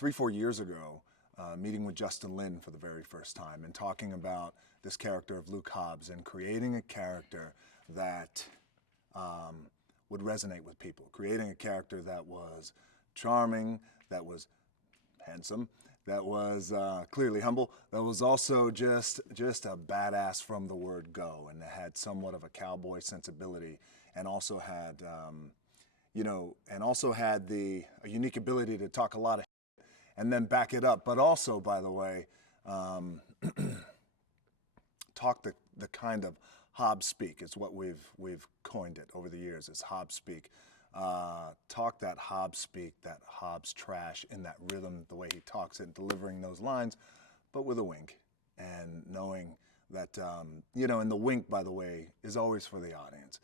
3-4 years ago, meeting with Justin Lin for the very first time and talking about this character of Luke Hobbs and creating a character that would resonate with people, creating a character that was charming, that was handsome, that was clearly humble, that was also just a badass from the word go, and that had somewhat of a cowboy sensibility, and also had a unique ability to talk a lot of shit and then back it up, but also, by the way, talk the kind of Hobbs speak is what we've coined it over the years, is Hobbs speak. Talk that Hobbs speak, that Hobbs trash in that rhythm, the way he talks it, delivering those lines, but with a wink, and knowing that, and the wink, by the way, is always for the audience,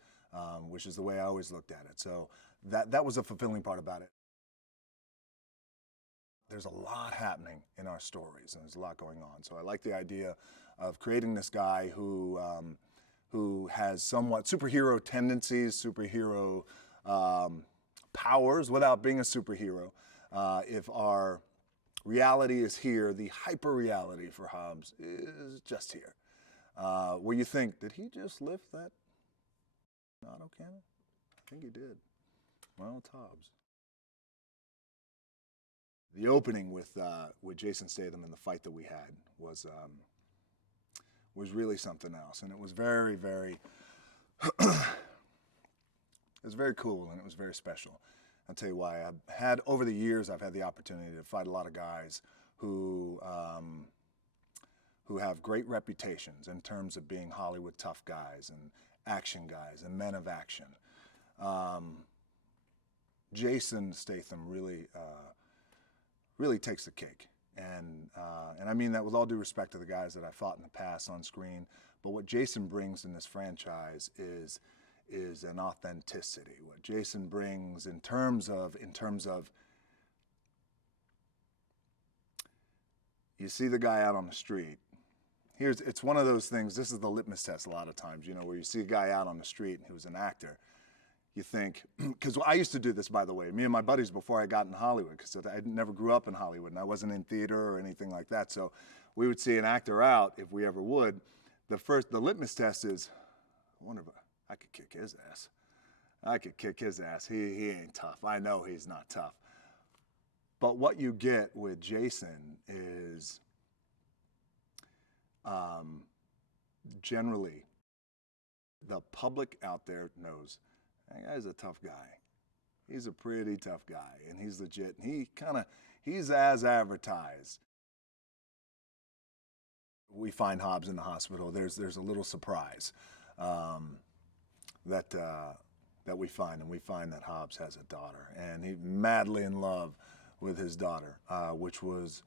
which is the way I always looked at it. So that was a fulfilling part about it. There's a lot happening in our stories, and there's a lot going on. So I like the idea of creating this guy who has somewhat superhero tendencies, superhero powers without being a superhero. If our reality is here, the hyper-reality for Hobbs is just here. Where you think, did he just lift that autocannon? I think he did. Well, it's Hobbs. The opening with Jason Statham and the fight that we had was really something else, and it was very, very it was very cool, and it was very special. I'll tell you why. Over the years, I've had the opportunity to fight a lot of guys who have great reputations in terms of being Hollywood tough guys and action guys and men of action. Jason Statham really takes the cake, and I mean that with all due respect to the guys that I fought in the past on screen. But what Jason brings in this franchise is an authenticity. What Jason brings in terms of you see the guy out on the street. It's one of those things. This is the litmus test a lot of times, where you see a guy out on the street and who's an actor. You think, because I used to do this, by the way, me and my buddies before I got in Hollywood, because I never grew up in Hollywood and I wasn't in theater or anything like that. So we would see an actor out, if we ever would. The litmus test is, I wonder if I could kick his ass. I could kick his ass. He ain't tough. I know he's not tough. But what you get with Jason is generally the public out there knows that guy's a tough guy. He's a pretty tough guy, and he's legit. And he's as advertised. We find Hobbs in the hospital. There's a little surprise that we find, and we find that Hobbs has a daughter, and he's madly in love with his daughter, which was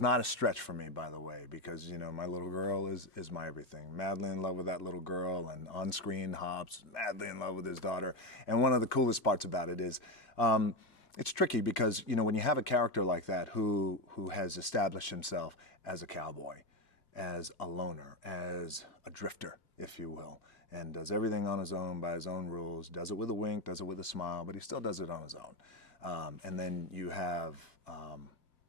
not a stretch for me, by the way, because my little girl is my everything. Madly in love with that little girl, and on screen Hobbs madly in love with his daughter. And one of the coolest parts about it is it's tricky because when you have a character like that who has established himself as a cowboy, as a loner, as a drifter, if you will, and does everything on his own by his own rules, does it with a wink, does it with a smile, but he still does it on his own. And then you have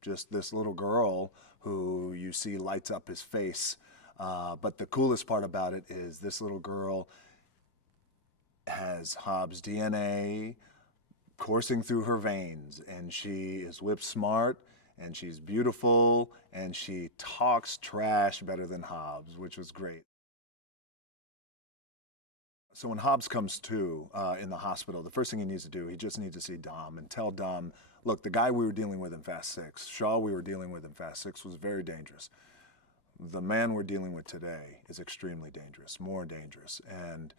just this little girl who you see lights up his face. But the coolest part about it is this little girl has Hobbs' DNA coursing through her veins, and she is whip smart, and she's beautiful, and she talks trash better than Hobbs, which was great. So when Hobbs comes to in the hospital, the first thing he needs to do, he just needs to see Dom and tell Dom, look, the guy we were dealing with in Fast 6, Shaw we were dealing with in Fast 6 was very dangerous. The man we're dealing with today is extremely dangerous, more dangerous. And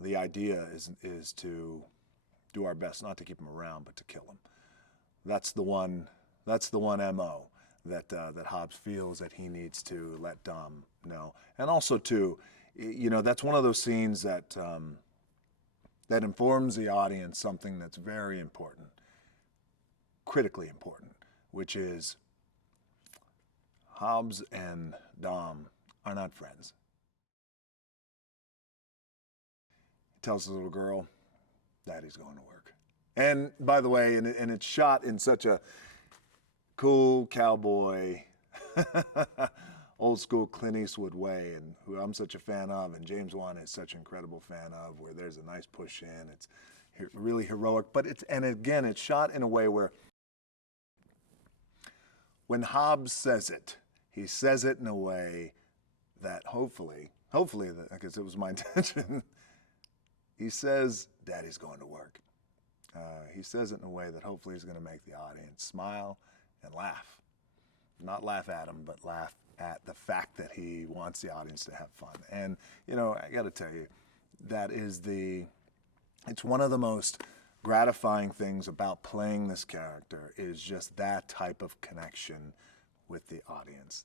the idea is to do our best not to keep him around, but to kill him. That's the one MO that Hobbs feels that he needs to let Dom know. And also too, that's one of those scenes that informs the audience something that's very important, critically important, which is Hobbs and Dom are not friends. He tells the little girl, Daddy's going to work. And by the way, and it's shot in such a, cool cowboy, old school Clint Eastwood way, and who I'm such a fan of, and James Wan is such an incredible fan of, where there's a nice push in. It's really heroic, but it's shot in a way where when Hobbs says it, he says it in a way that hopefully, because it was my intention, he says, Daddy's going to work. He says it in a way that hopefully is going to make the audience smile and laugh. Not laugh at him, but laugh at the fact that he wants the audience to have fun. And, you know, I got to tell you, it's one of the most gratifying things about playing this character is just that type of connection with the audience.